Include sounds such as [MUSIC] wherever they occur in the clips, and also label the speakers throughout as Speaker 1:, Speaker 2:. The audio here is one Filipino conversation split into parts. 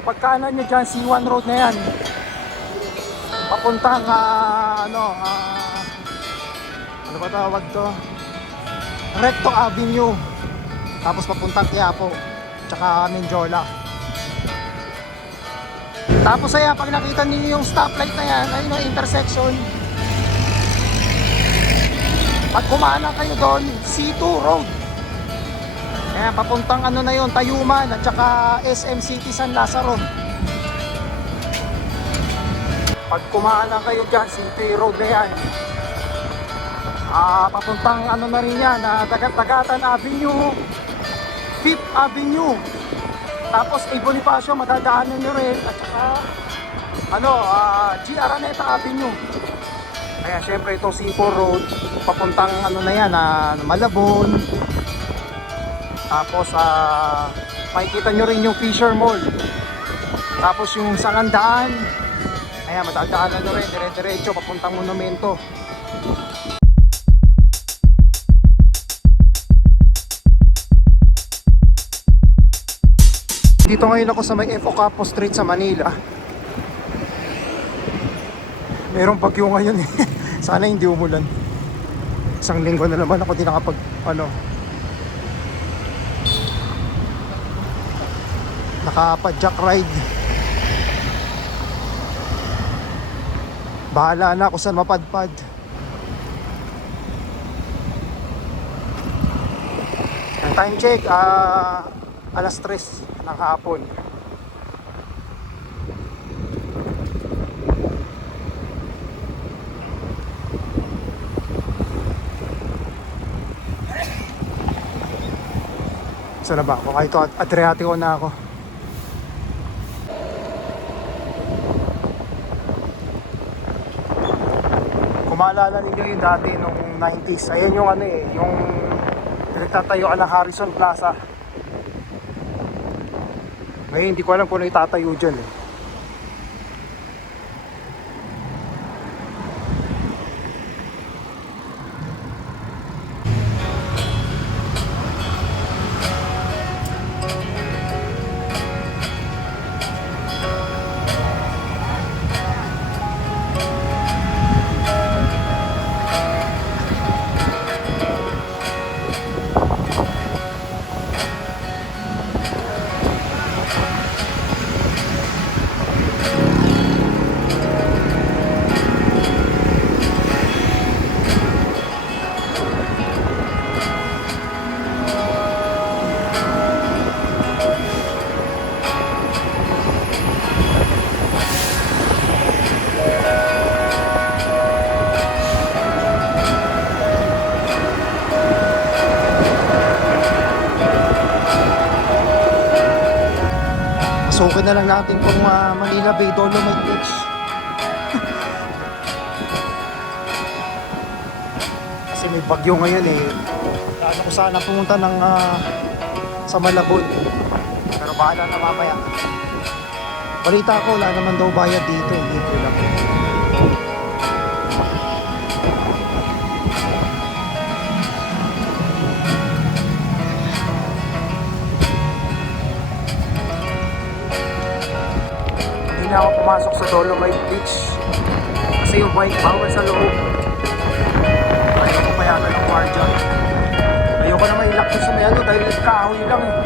Speaker 1: Pagkaanan nyo dyan, C1 Road na yan. Papuntang, ah, ano, ah, ano ba tawag to? Recto Avenue. Tapos papuntang Quiapo. Tsaka Menjola. Tapos ayan, pag nakita niyo yung stoplight na yan, ayun yung intersection. Pag kumanan kayo doon, C2 Road. Ayan, papuntang ano na yun, Tayuman at saka SM City San Lazaro. Pag kumanan kayo dyan, C2 Road na yan. Ah, papuntang ano na rin yan, ah, Tagat Tagatan Avenue, Fifth Avenue. Tapos A. Bonifacio, madadaanan nyo rin. At saka, ano, ah, G. Araneta Avenue. Kaya syempre ito C4 Road, papuntang ano na yan, ah, Malabon. Tapos, ah, makikita nyo rin yung Fisher Mall. Tapos yung Sangandaan. Ayan, madadaanan nyo rin, dire-diretso, papuntang monumento. Dito ngayon ako sa may Efo Capo Street sa Manila. Merong bagyo ngayon eh. [LAUGHS] Sana hindi umulan. Isang linggo na naman ako di nakapag ano. Nakapag-jack ride. Bahala na kung saan mapadpad. Time check, ah, alas 3 ng hapon. Saan na ba ako? Kahit at Adriatico na ako. Maalala ninyo yung dati nung 90s, ayan yung ano eh, yung pinagtatayuan ng Harrison Plaza. Ngayon hindi ko alam kung ano itatayo dyan eh. Natin kung ah, Manila Bay Dolomite Beach. [LAUGHS] Kasi may bagyo ngayon eh. Ano ko sana pumunta ng ah, sa Malabon. Pero bahala na mamaya. Balita ko, wala naman daw bayad dito. Ko lang. Na ako pumasok sa Dolomite Beach. Kasi yung bike bawal sa loob. Ayaw ko payagan ng guardia. Ayoko naman ilak doon sa may ano dahil kahoy lang eh.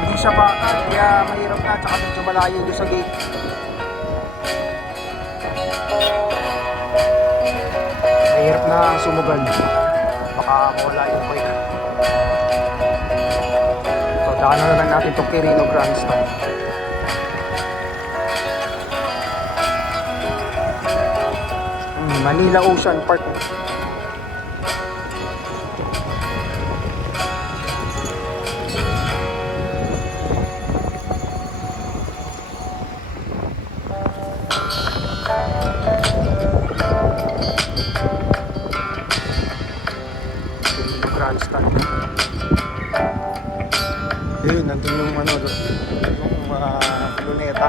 Speaker 1: Hindi siya bakal kaya mahirap na tsaka medyo malayo doon sa gate. Mahirap na sumugal. Baka mawala yung bike. So, daanan na lang natin itong Quirino Grandstand. Manila Ocean Park. Grandstand. Yun, nandun yung ano, yung uh, luneta.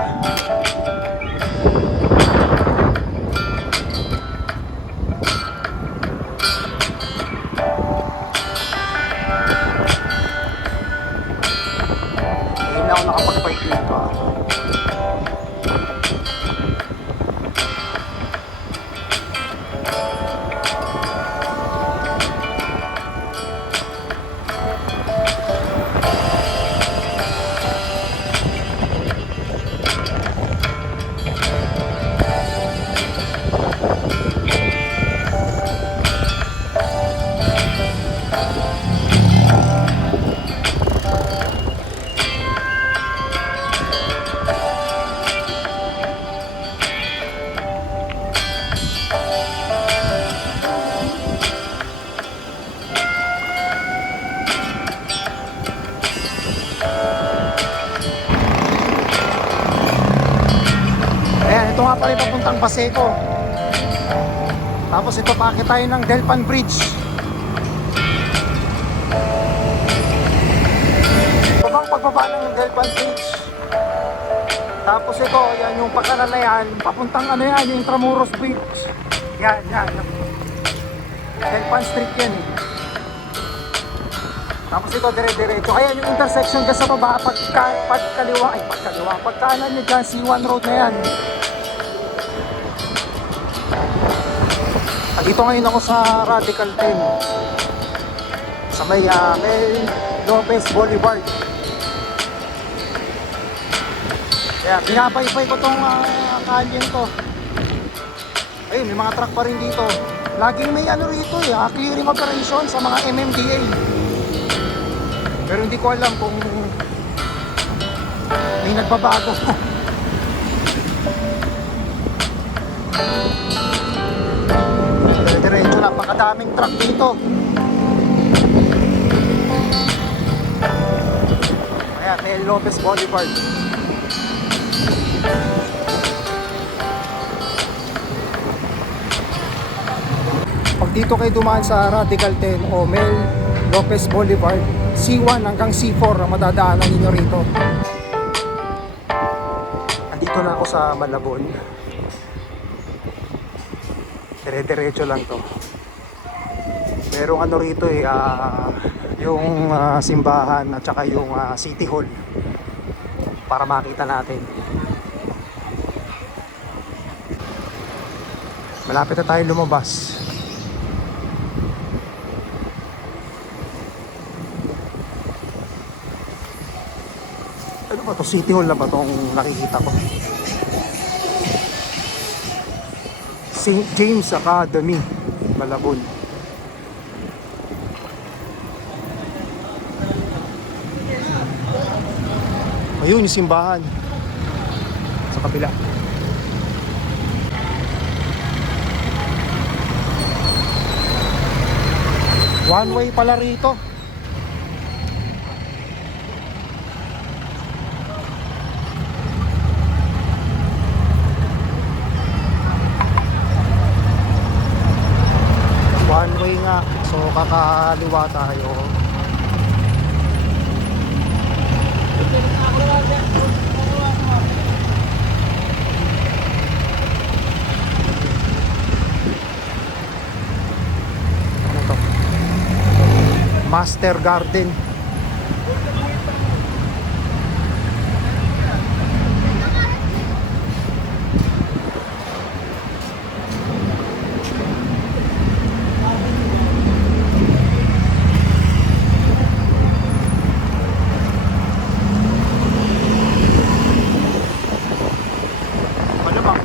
Speaker 1: Pala yung papuntang Baseco. Tapos ito pakit tayo ng Delpan Bridge. Ito bang pagbaba ng Delpan Bridge. Tapos ito, yan yung pagkanan na yan, papuntang ano yan, yung Tramuros Bridge. Yan, yan. Delpan Street yan eh. Tapos ito dire-diretso. Kaya yung intersection ka sa baba, pagka, pagkaliwa, ay pagkaliwa, pagkanan nyo dyan, C1 road na yan. Dito ngayon ako sa Radical 10. Sa may uh, Mel Lopez Boulevard. Kaya binabay-bay ko tong uh, kanyang to. Ayun, may mga truck pa rin dito. Laging may ano rito eh, ah, clearing operation sa mga MMDA. Pero hindi ko alam kung may nagbabago. [LAUGHS] napakadaming truck dito. Ayan, Mel Lopez Boulevard. Pag dito kayo dumaan sa Radical 10 o Mel Lopez Boulevard, C1 hanggang C4 ang madadaanan ninyo rito. Andito na ako sa Malabon. Dire-diretso lang to. Merong ano rito eh, ah, yung ah, simbahan at saka yung ah, City Hall para makita natin. Malapit na tayo lumabas. Ano ba to? City Hall na ba tong nakikita ko? St. James Academy, Malabon. Ayun, yung simbahan. Sa kabila. One way pala rito. One way nga. So kakaliwa tayo. Ano to? Master Garden.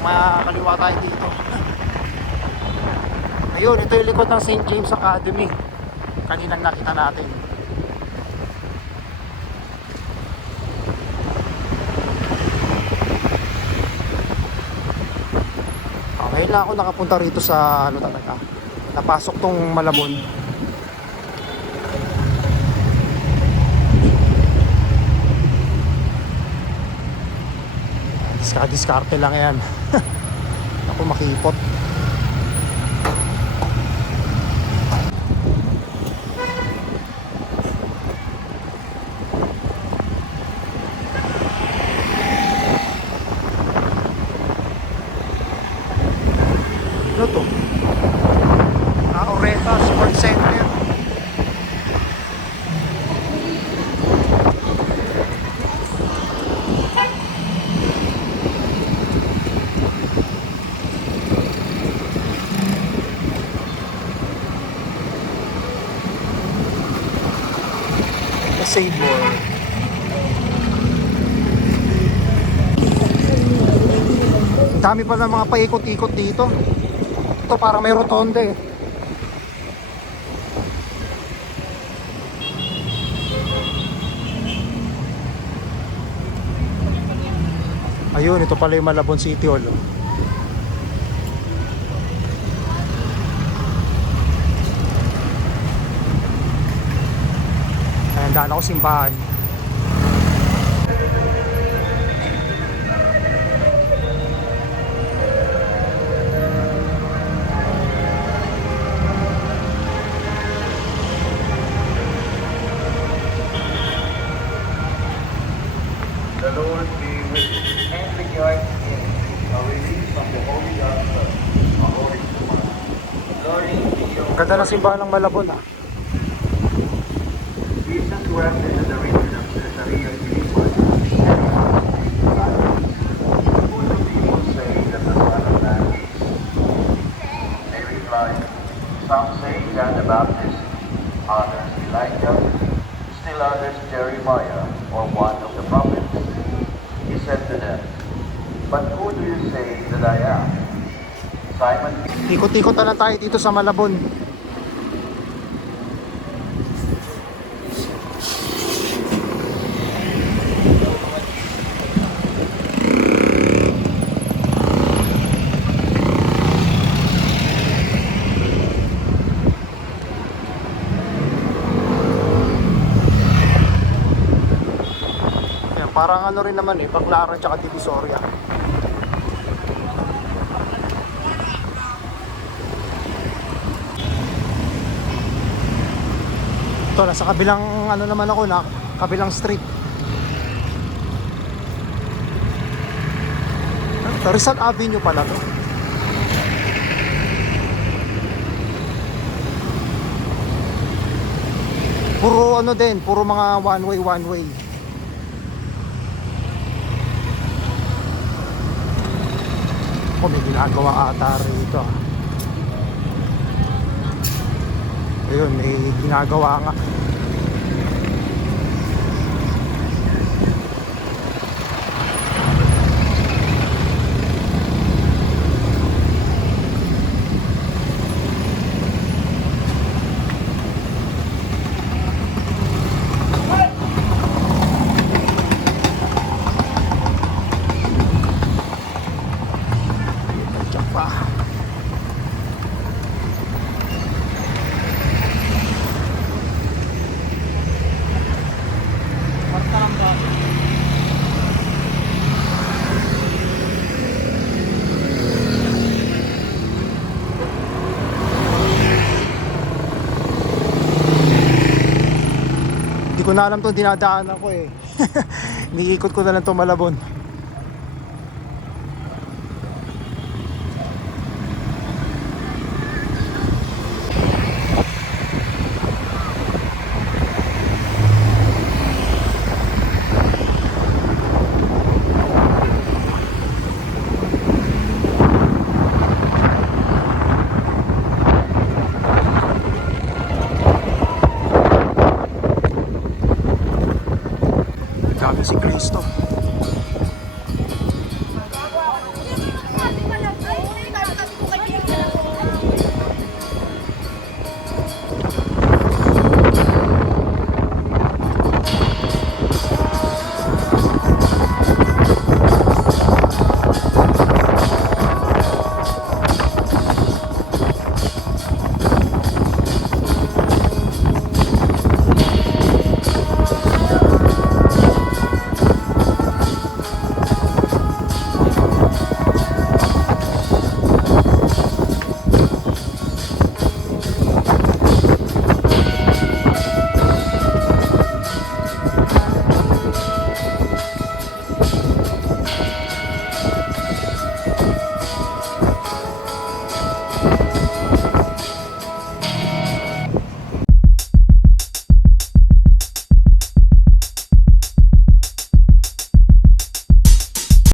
Speaker 1: Makakaliwa tayo dito. Ayun, ito yung likod ng St. James Academy. Kaninang nakita natin. Ngayon lang ako nakapunta rito sa ano talaga. Napasok tong Malabon. Diskarte lang yan. [LAUGHS] Ako makipot. Ang dami pa ng mga paikot-ikot dito. Ito parang may rotonda eh. Ayun, ito pala yung Malabon City Hall. oh. Ayan, daan ako simbahan. Ganda ng simbahan ng Malabon ah.
Speaker 2: Jesus went into the region of Caesarea Philippi. Replied, Some say John the Baptist, others Elijah, still others Jeremiah, or one of the prophets. He said to But who do you say that? Simon
Speaker 1: Ikot-ikot na lang tayo dito sa Malabon. Ayan, parang ano rin naman eh, Baclaran tsaka Divisoria. Ito, nasa kabilang ano naman ako na, kabilang street. Ito, Rizal Avenue pala to. Puro ano din, puro mga one way, one way. Ako may ginagawa ata rito ah. Ayun, may ginagawa nga. Ko na alam to dinadaanan ko eh. [LAUGHS] Niikot ko na lang to Malabon.